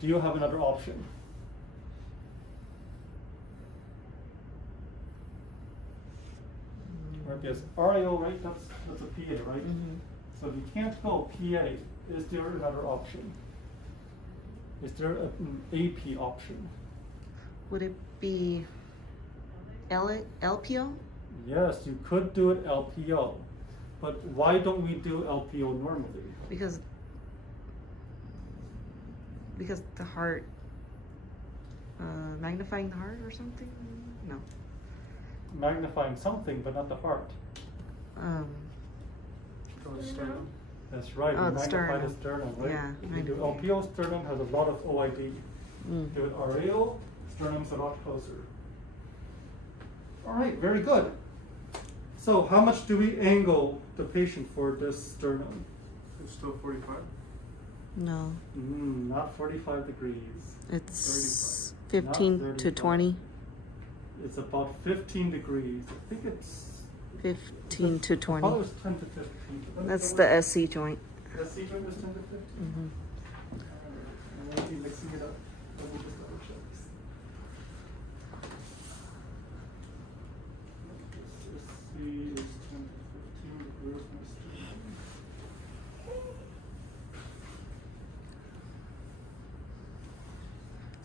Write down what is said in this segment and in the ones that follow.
do you have another option? Right, because RAO, right, that's a PA, right? So if you can't go PA, is there another option? Is there an AP option? Would it be LPO? Yes, you could do it LPO, but why don't we do LPO normally? Because the heart, magnifying the heart or something? No. Magnifying something, but not the heart. That's right. Oh, we the magnify sternum. the sternum, right? Yeah, If you do LPO, sternum has a lot of OID. Do it RAO, sternum's a lot closer. All right, very good. So how much do we angle the patient for this sternum? It's still 45. No. Not 45 degrees. It's 35. 15 Not to 35. 20. It's about 15 degrees. I think it's 15 to I thought it 20. was 10 to 15. Let me That's double the check. SC joint. The SC joint is 10 to 15? I might be mixing it up. Let me just double check. SC is 10 to 15. Where's my sternum?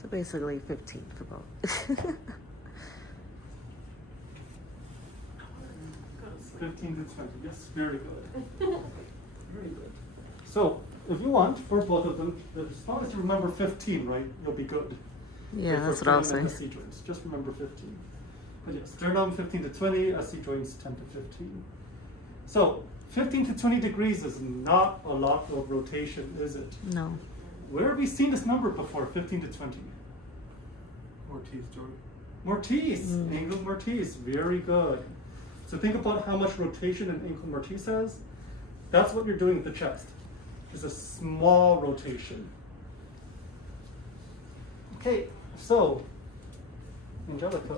So basically 15 for both. 15 to 20. Yes, very good. Very good. So, if you want, for both of them, as long as you remember 15, right, you'll be good. Yeah, Okay, that's for what I was sternum saying. and SC joints. Just remember 15. But yes, sternum 15 to 20, SC joints 10 to 15. So, 15 to 20 degrees is not a lot of rotation, is it? No. Where have we seen this number before, 15 to 20? Ortiz joint. Mortise, angle Mortise, very good. So think about how much rotation an ankle Mortise has. That's what you're doing with the chest. Just a small rotation. Okay, so, Angelica.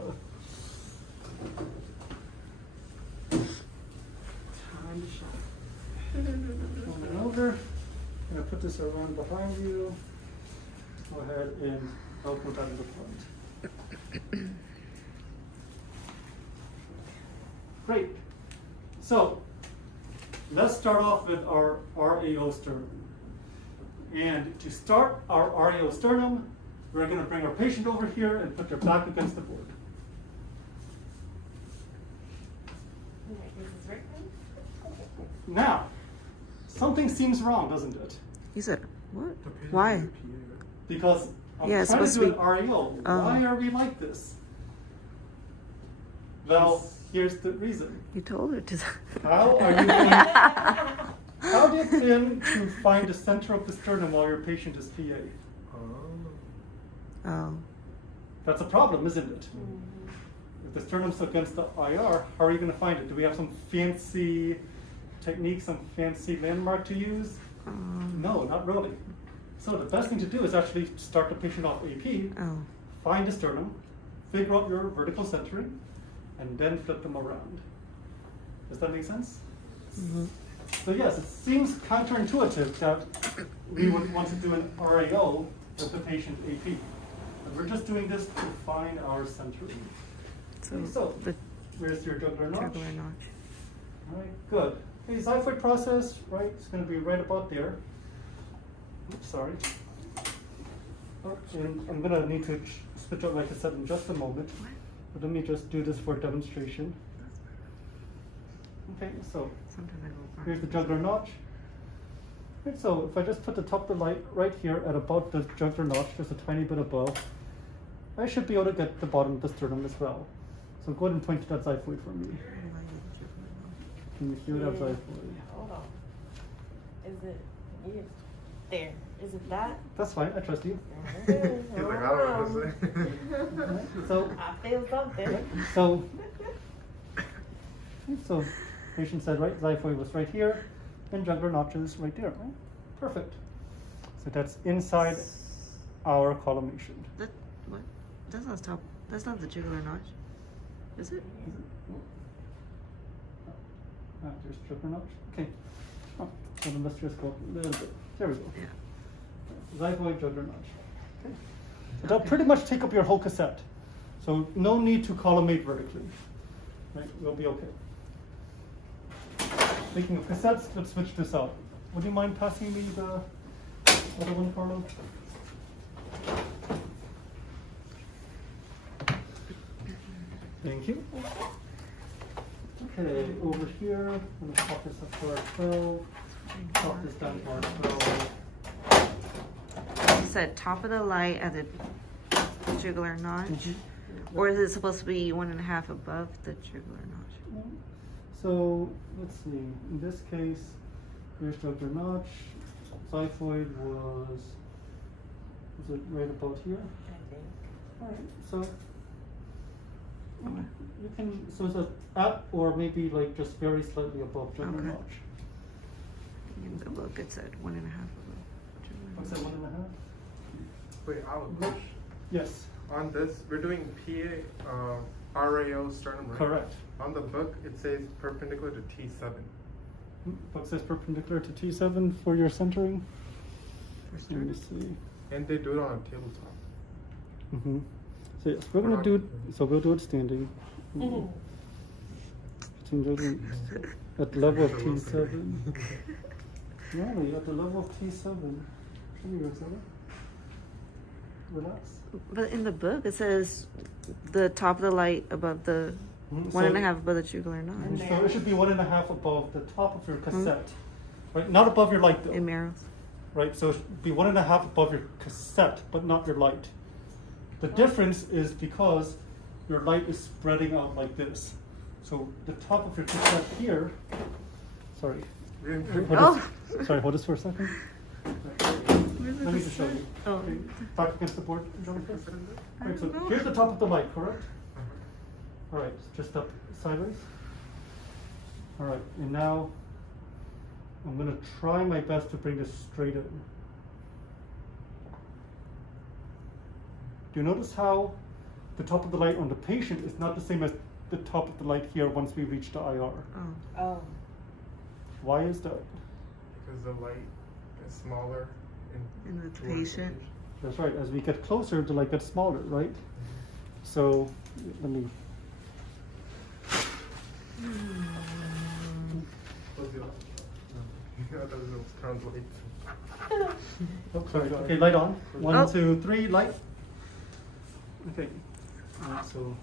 Time to shine. Coming over. I'm gonna put this around behind you. Go ahead and help with that in the front. Great. So, let's start off with our RAO sternum. And to start our RAO sternum, we're going to bring our patient over here and put your back against the board. Now, something seems wrong, doesn't it? You said, what? The patient Why? is a PA, right? Because I'm Yeah, it's trying to supposed do to an be- RAO. Oh. Why are we like this? Well, here's the reason. You told her to. How are you going? How do you plan to find the center of the sternum while your patient is PA? Oh. That's a problem, isn't it? If the sternum's against the IR, how are you going to find it? Do we have some fancy technique, some fancy landmark to use? No, not really. So the best thing to do is actually start the patient off AP, Oh. find the sternum, figure out your vertical centering, and then flip them around. Does that make sense? So yes, it seems counterintuitive that we would want to do an RAO with the patient AP. But we're just doing this to find our centering. So the where's your jugular notch? jugular notch. All right, good. Okay, xiphoid process, right? It's going to be right about there. Oops, sorry. Oh, and I'm going to need to switch out, like I said, in just a moment. But let me just do this for demonstration. Okay, so Sometimes I go here's the jugular notch. Right, so if I just put the top of the light right here at about the jugular notch, just a tiny bit above, I should be able to get the bottom of the sternum as well. So go ahead and point to that xiphoid for me. Can you hear that xiphoid? Hold on. Is it yeah. There? Is it that? That's fine, I trust you. He's like, I don't know what to say. Alright, so, I feel something. right, so patient said, right, xiphoid was right here, and jugular notches right there, right? Perfect. So that's inside our collimation. That what? That's not top. That's not the jugular notch. Is it? There's jugular notch. Okay. Oh, so then let's just go a little bit. There we go. Yeah. Xiphoid jugular notch. So that'll pretty much take up your whole cassette. So no need to collimate vertically. Right, we'll be okay. Speaking of cassettes, let's switch this out. Would you mind passing me the other one, Carlo? Thank you. Okay, over here, I'm going to pop this up to our 12, pop this down to our 12. You said top of the light at the jugular notch, or is it supposed to be 1.5 above the jugular notch? So let's see. In this case, here's jugular notch. Xiphoid was it right about here? I think. All right. So you can is it at or maybe like just very slightly above jugular Okay. notch. In the book it said 1.5 above. What's that, 1.5? Wait, I have a question. Yes. On this, we're doing PA, RAO sternum, right? Correct. On the book, it says perpendicular to T7. Book says perpendicular to T7 for your centering. For Let me sternum? see. And they do it on a tabletop. Mm-hmm. So yes, we're gonna do it. So we'll do it standing. At the level of T7. Really, at the level of T7. Can you examine? Relax. But in the book it says the top of the light above the Mhm, 1.5 above the jugular notch. So it should be 1.5 above the top of your cassette, right? Not above your light though, In Merrill's. right? So it should be 1.5 above your cassette, but not your light. The difference is because your light is spreading out like this. So the top of your cassette here. Sorry. Oh. Sorry, hold this for a second. Let me just show you. Oh. Okay, back against the board, Jonathan. Right, so know. here's the top of the light, correct? All right, just up sideways. All right, and now I'm going to try my best to bring this straight in. Do you notice how the top of the light on the patient is not the same as the top of the light here once we reach the IR? Oh. Oh. Why is that? Because the light is smaller In the towards patient. That's right, as we get closer, the light gets smaller, right? So, let me... What's the I thought it was translate. Oh, sorry. Okay, light on. One, Oh. 2, 3, light. Okay. All right, so.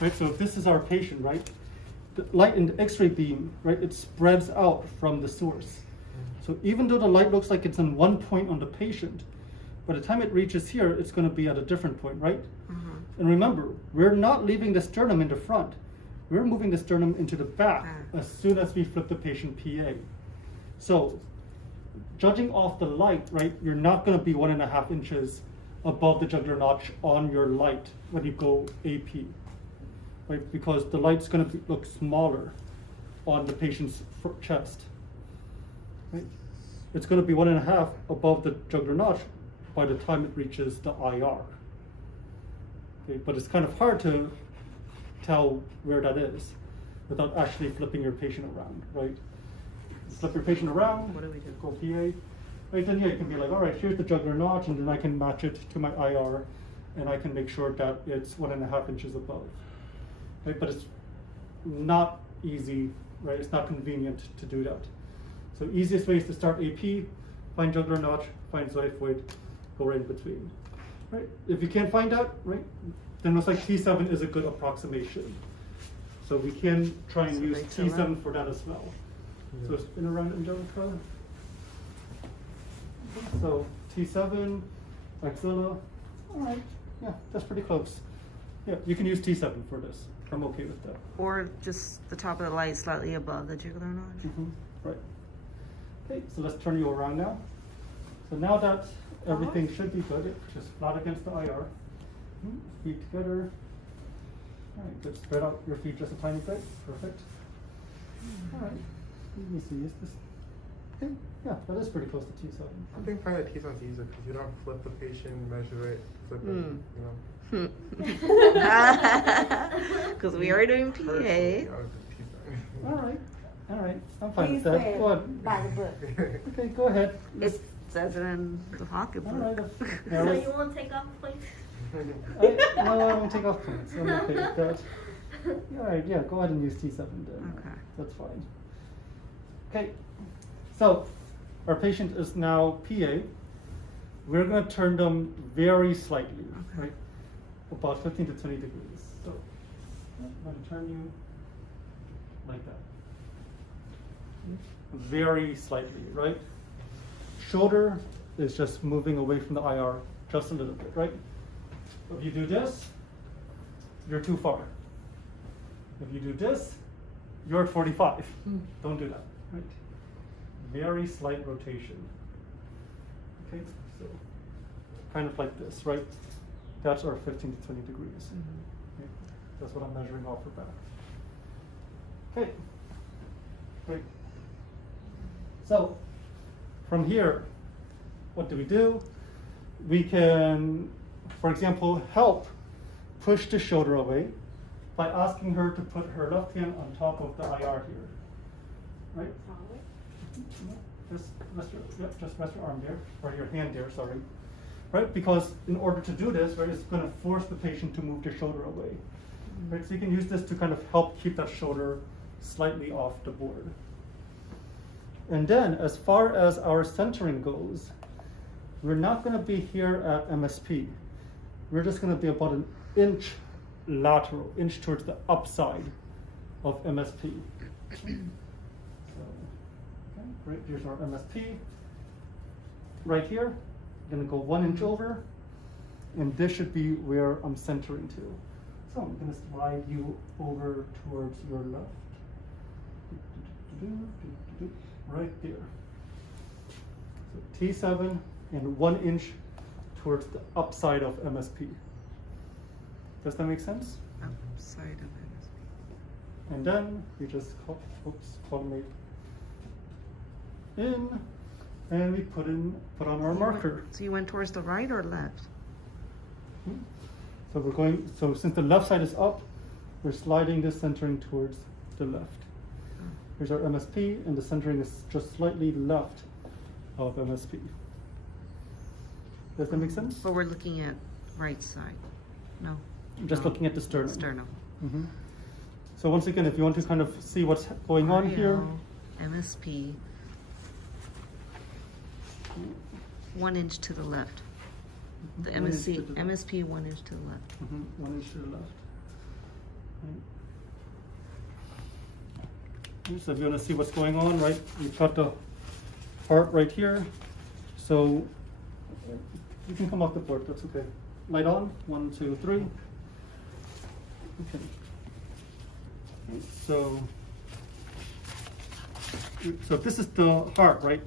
Right, so if this is our patient, right? The light in the X-ray beam, right? It spreads out from the source. So even though the light looks like it's in one point on the patient, by the time it reaches here, it's going to be at a different point, right? And remember, we're not leaving the sternum in the front. We're moving the sternum into the back as soon as we flip the patient PA. So, judging off the light, right, you're not going to be 1.5 inches above the jugular notch on your light when you go AP, right? Because the light's going to look smaller on the patient's chest. Right? It's going to be 1.5 above the jugular notch by the time it reaches the IR. Okay, but it's kind of hard to tell where that is without actually flipping your patient around, right? Flip your patient around, What do we do? go PA, right? Then yeah, you can be like, all right, here's the jugular notch, and then I can match it to my IR, and I can make sure that it's 1.5 inches above, right? But it's not easy, right? It's not convenient to do that. So easiest way is to start AP, find jugular notch, find xiphoid, go right in between. Right? If you can't find out, right, then it looks like T7 is a good approximation. So we can try and So use right to T7 left. for that as well. So spin around, Angelica. So T7, axilla. All right, yeah, that's pretty close. Yeah, you can use T7 for this. I'm okay with that. Or just the top of the light slightly above the jugular notch. Right. Okay, so let's turn you around now. So now that everything should be good, just flat against the IR. Feet together. All right, good. Spread out your feet just a tiny bit. Perfect. All right. Let me see. Is this? Okay. Yeah, that is pretty close to T7. I think find that T7's easier because you don't flip the patient, measure it, flip it, you know. because we are doing Personally, PA. I would do T7. All right, I'm fine Please with go that. ahead. Go ahead. By the book. Okay, go ahead. It says it in the All pocketbook. right. So you want to take off, please? No, I won't take off points. I'm okay with that. Yeah, all right, yeah, go ahead and use T7 then. Okay. That's fine. Okay, so our patient is now PA. We're going to turn them very slightly, right? About 15 to 20 degrees. So I'm going to turn you like that. Very slightly, right? Shoulder is just moving away from the IR just a little bit, right? If you do this, you're too far. If you do this, you're at 45. Don't do that, right? Very slight rotation. Okay, so kind of like this, right? That's our 15 to 20 degrees. Okay? That's what I'm measuring off her back. Okay, great. So from here, what do? We can, for example, help push the shoulder away by asking her to put her left hand on top of the IR here, right? Just rest your arm there, or your hand there, sorry. Right, because in order to do this, right, it's going to force the patient to move their shoulder away. Right, so you can use this to kind of help keep that shoulder slightly off the board. And then, as far as our centering goes, we're not going to be here at MSP. We're just going to be about an inch lateral, inch towards the upside of MSP. So, okay, great, here's our MSP. Right here, I'm going to go 1 inch over, and this should be where I'm centering to. So I'm going to slide you over towards your left. Right there. So T7 and 1 inch towards the upside of MSP. Does that make sense? Upside of MSP. And then we just collimate in, and we put on our marker. So you went towards the right or left? So we're going. So since the left side is up, we're sliding this centering towards the left. Here's our MSP, and the centering is just slightly left of MSP. Does that make sense? But we're looking at right side. No. I'm just No. looking at the sternum. Sternum. Mhm. So once again, if you want to kind of see what's going on here, MSP. 1 inch to the left. The 1 inch MSC, to the left. MSP 1 inch to the left. 1 inch to the left. Right. So if you want to see what's going on, right, you've got the heart right here. So you can come off the board, that's okay. Light on, 1, 2, 3. Okay. So this is the heart, right?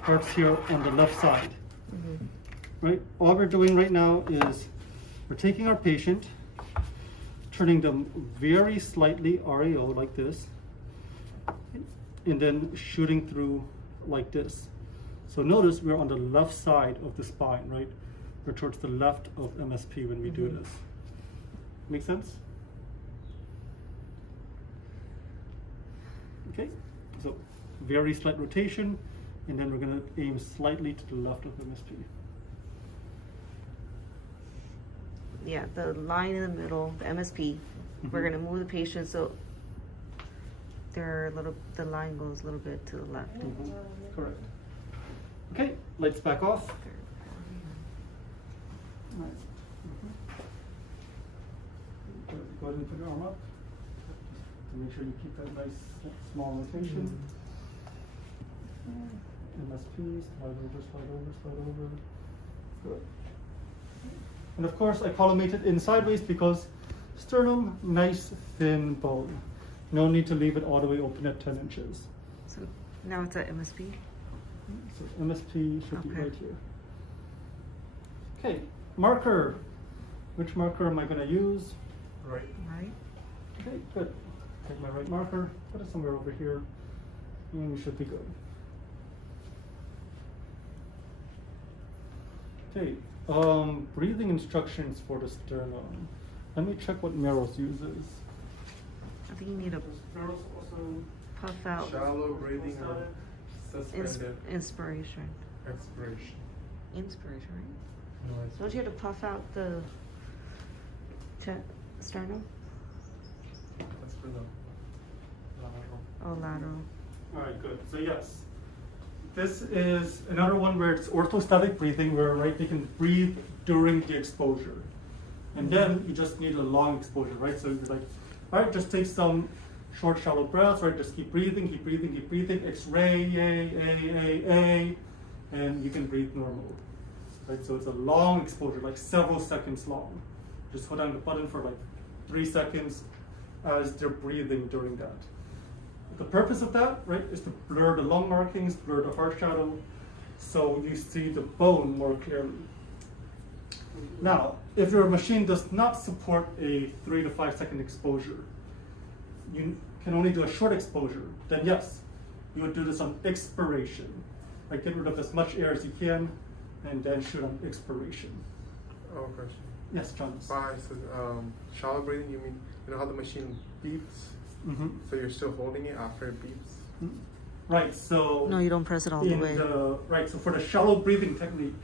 Heart's here on the left side. Right? All we're doing right now is we're taking our patient, turning them very slightly RAO like this, and then shooting through like this. So notice we're on the left side of the spine, right? We're towards the left of MSP when we do this. Make sense? Okay, so very slight rotation, and then we're going to aim slightly to the left of MSP. Yeah, the line in the middle, the MSP. We're gonna move the patient so the line goes a little bit to the left. Correct. Okay, lights back off. Right. Go ahead and put your arm up to make sure you keep that nice small rotation. MSP, slide over, slide over, slide over. Good. And of course, I collimated in sideways because sternum, nice thin bone. No need to leave it all the way open at 10 inches. So now it's at MSP? So MSP should be Okay. right here. Okay, marker. Which marker am I going to use? Right. Right? Okay, good. Take my right marker, put it somewhere over here, and we should be good. Okay, breathing instructions for the sternum. Let me check what Merrill's uses. I think you need to There's also puff out Shallow breathing or suspended inspiration. expiration. Inspiration, right? No, it's Don't you have to puff out the sternum? that's for the lateral. Oh, lateral. All right, good. So yes, this is another one where it's orthostatic breathing, where right you can breathe during the exposure, and then you just need a long exposure, right? So you're like, all right, just take some short, shallow breaths, right? Just keep breathing, keep breathing, keep breathing. X-ray, A, and you can breathe normal, right? So it's a long exposure, like several seconds long. Just hold down the button for like 3 seconds as they're breathing during that. The purpose of that, right, is to blur the lung markings, blur the heart shadow, so you see the bone more clearly. Now, if your machine does not support a 3 to 5 second exposure, you can only do a short exposure, then yes, you would do this on expiration. Like get rid of as much air as you can, and then shoot on expiration. Oh, question. Yes, John. Bye. So, shallow breathing, you mean, you know how the machine beeps? Mm-hmm. So you're still holding it after it beeps? Right, so No, you don't press it all the way. Right, so for the shallow breathing technique,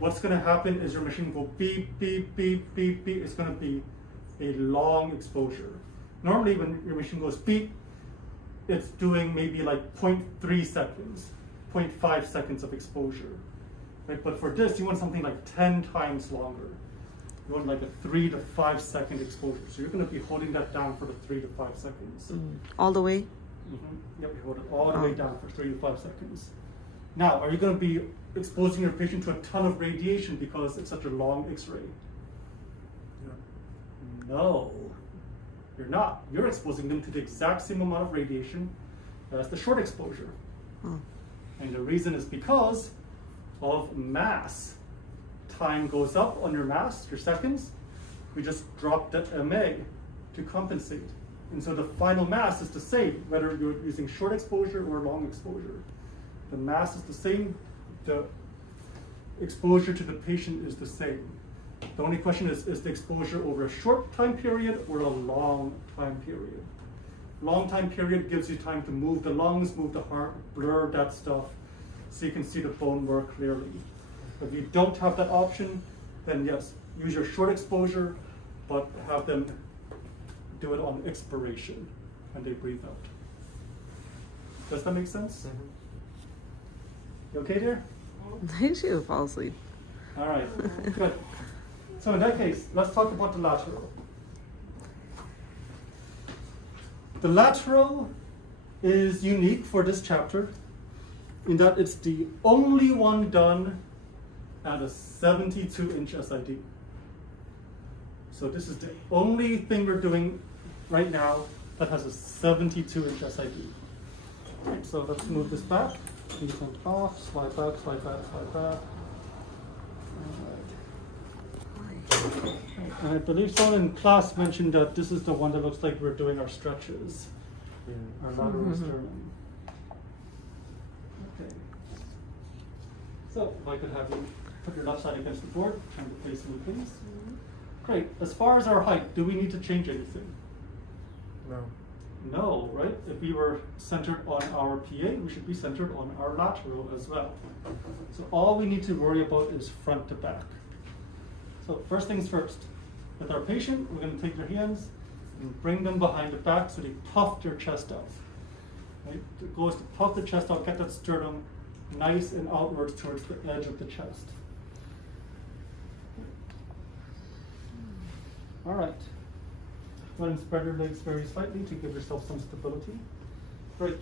what's going to happen is your machine will beep, beep, beep, beep, beep. It's going to be a long exposure. Normally, when your machine goes beep, it's doing maybe like 0.3 seconds, 0.5 seconds of exposure. Right, but for this, you want something like 10 times longer. You want like a 3 to 5 second exposure. So you're going to be holding that down for the 3 to 5 seconds. All the way? Mm-hmm. Yep, you hold it all the way down for 3 to 5 seconds. Now, are you going to be exposing your patient to a ton of radiation because it's such a long X-ray? No, you're not. You're exposing them to the exact same amount of radiation as the short exposure. And the reason is because of mass. Time goes up on your mass, your seconds. We just drop the MA to compensate. And so the final mass is the same, whether you're using short exposure or long exposure. The mass is the same, the exposure to the patient is the same. The only question is the exposure over a short time period or a long time period? Long time period gives you time to move the lungs, move the heart, blur that stuff, so you can see the bone more clearly. If you don't have that option, then yes, use your short exposure, but have them do it on expiration when they breathe out. Does that make sense? Mm-hmm. You okay, dear? She would fall asleep. All right, good. So in that case, let's talk about the lateral. The lateral is unique for this chapter in that it's the only one done at a 72-inch SID. So this is the only thing we're doing right now that has a 72-inch SID. Right, so let's move this back. These went off, slide back, slide back, slide back. And I believe someone in class mentioned that this is the one that looks like we're doing our stretches, our lateral sternum. Okay. So if I could have you put your left side against the board, turn to face me, please. Great. As far as our height, do we need to change anything? No. No, right? If we were centered on our PA, we should be centered on our lateral as well. So all we need to worry about is front to back. So first things first, with our patient, we're going to take their hands and bring them behind the back so they puff their chest out. Right? The goal is to puff the chest out, get that sternum nice and outwards towards the edge of the chest. All right. Go ahead and spread your legs very slightly to give yourself some stability. Great.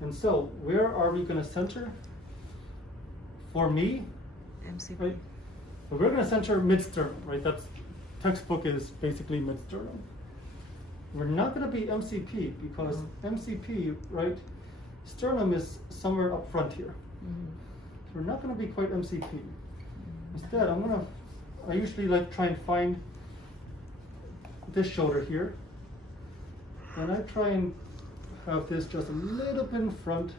And so, where are we going to center? For me, MCP. right? But we're going to center mid-sternum, right? That's textbook is basically mid-sternum. We're not going to be MCP because MCP, right? Sternum is somewhere up front here. So we're not going to be quite MCP. Instead, I usually like try and find this shoulder here. And I try and have this just a little bit in front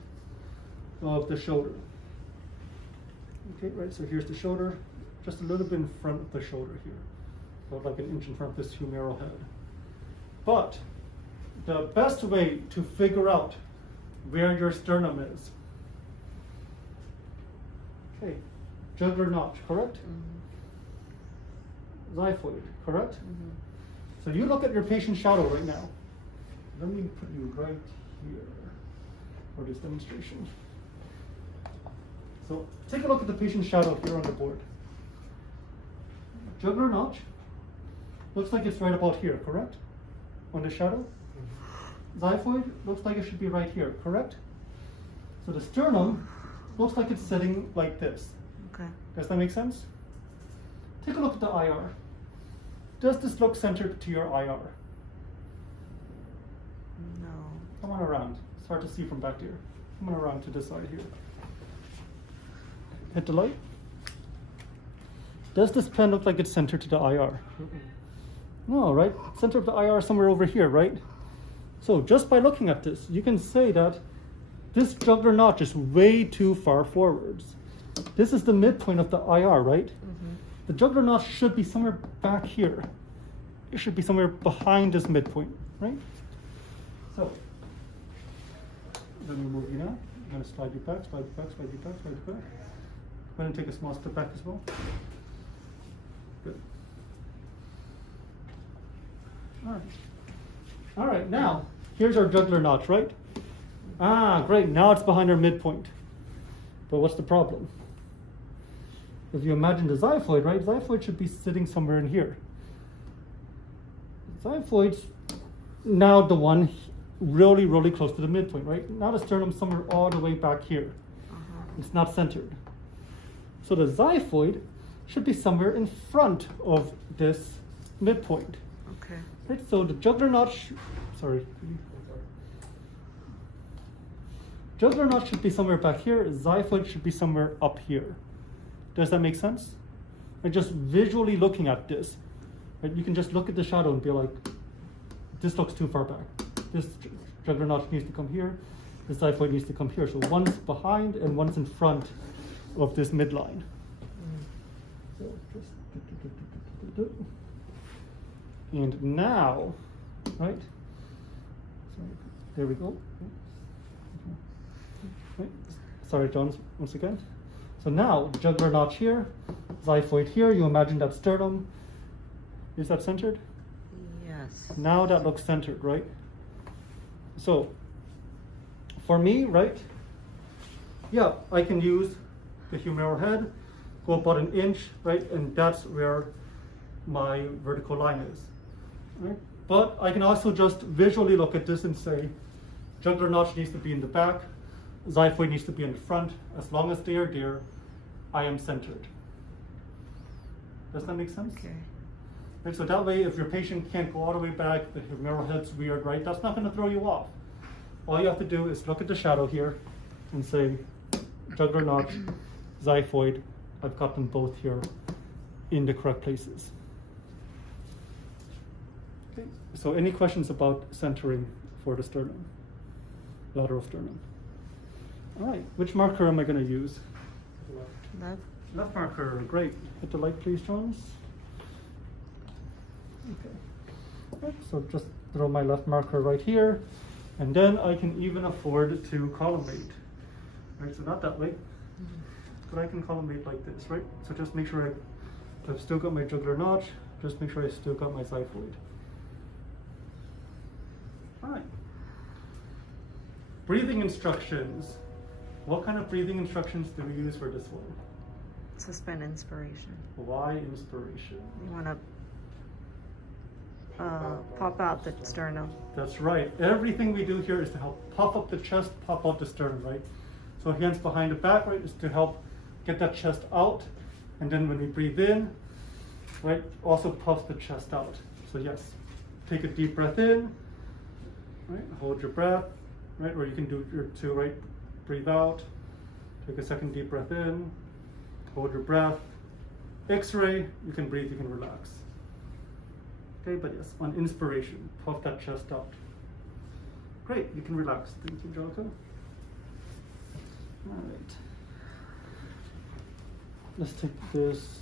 of the shoulder. Okay, right, so here's the shoulder, just a little bit in front of the shoulder here. So like an inch in front of this humeral head. But the best way to figure out where your sternum is, okay, jugular notch, correct? Xiphoid, correct? So you look at your patient shadow right now. Let me put you right here for this demonstration. So take a look at the patient shadow here on the board. Jugular notch looks like it's right about here, correct? On the shadow. Xiphoid looks like it should be right here, correct? So the sternum looks like it's sitting like this. Okay. Does that make sense? Take a look at the IR. Does this look centered to your IR? No. Come on around. It's hard to see from back here. Come on around to this side here. Hit the light. Does this pen look like it's centered to the IR? No, right? Center of the IR is somewhere over here, right? So just by looking at this, you can say that this jugular notch is way too far forwards. This is the midpoint of the IR, right? The jugular notch should be somewhere back here. It should be somewhere behind this midpoint, right? So, let me move you now. I'm going to slide you back, slide you back, slide you back, slide you back. Go ahead and take a small step back as well. Good. All right. All right, now, here's our jugular notch, right? Ah, great, now it's behind our midpoint. But what's the problem? If you imagine the xiphoid, right? Xiphoid should be sitting somewhere in here. Xiphoid's now the one really, really close to the midpoint, right? Now the sternum's somewhere all the way back here. It's not centered. So the xiphoid should be somewhere in front of this midpoint. Okay. Right, so the jugular notch, jugular notch should be somewhere back here. Xiphoid should be somewhere up here. Does that make sense? And just visually looking at this, right, you can just look at the shadow and be like, this looks too far back. This jugular notch needs to come here. This xiphoid needs to come here. So one's behind and one's in front of this midline. So just and now, right? There we go. Right. Sorry, John, once again. So now, jugular notch here, xiphoid here. You imagine that sternum. Is that centered? Yes. Now that looks centered, right? So, for me, right? Yeah, I can use the humeral head, go about an inch, right? And that's where my vertical line is. Right? But I can also just visually look at this and say, jugular notch needs to be in the back, xiphoid needs to be in the front. As long as they are there, I am centered. Does that make sense? Okay. Right, so that way, if your patient can't go all the way back, the humeral head's weird, right? That's not going to throw you off. All you have to do is look at the shadow here and say, jugular notch, xiphoid, I've got them both here in the correct places. Okay. So any questions about centering for the sternum, lateral sternum? All right, which marker am I going to use? Left. Left marker, great. Hit the light, please, Jones. Okay. Right, so just throw my left marker right here, and then I can even afford to collimate. Right, so not that way, but I can collimate like this, right? So just make sure I've still got my jugular notch, just make sure I still got my xiphoid. All right. Breathing instructions. What kind of breathing instructions do we use for this one? Suspend inspiration. Why inspiration? You want to pop out the sternum. That's right. Everything we do here is to help puff up the chest, pop out the sternum, right? So hands behind the back, right, is to help get that chest out. And then when we breathe in, right, also puffs the chest out. So yes, take a deep breath in, right, hold your breath, right, or you can do your two, right, breathe out, take a second deep breath in, hold your breath, X-ray, you can breathe, you can relax. Okay, but yes, on inspiration, puff that chest out. Great, you can relax. Thank you, Jolica. All right. Let's take this